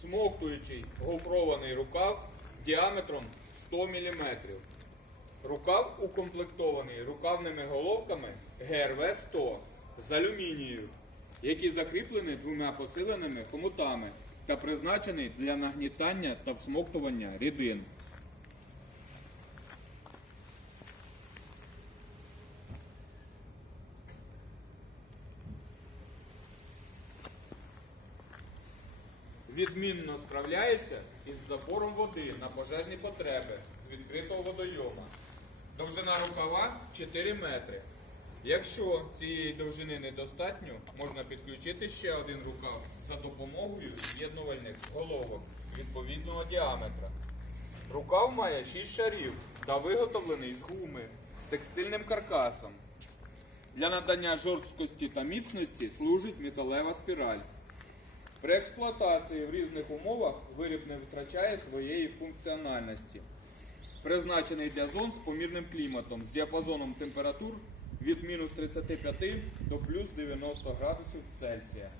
смоктуючий гофрований рукав діаметром 100 мм. Рукав укомплектований рукавними головками ГРВ-100 з алюмінією, які закріплені двома посиленими хомутами та призначений для нагнітання та всмоктування рідин. Відмінно справляється із забором води на пожежні потреби з відкритого водойома. Довжина рукава 4 метри. Якщо цієї довжини недостатньо, можна підключити ще один рукав за допомогою з'єднувальних головок відповідного діаметра. Рукав має 6 шарів та виготовлений з гуми з текстильним каркасом. Для надання жорсткості та міцності служить металева спіраль. При експлуатації в різних умовах виріб не втрачає своєї функціональності. Призначений для зон з помірним кліматом з діапазоном температур від мінус 35 до плюс 90 градусів Цельсія.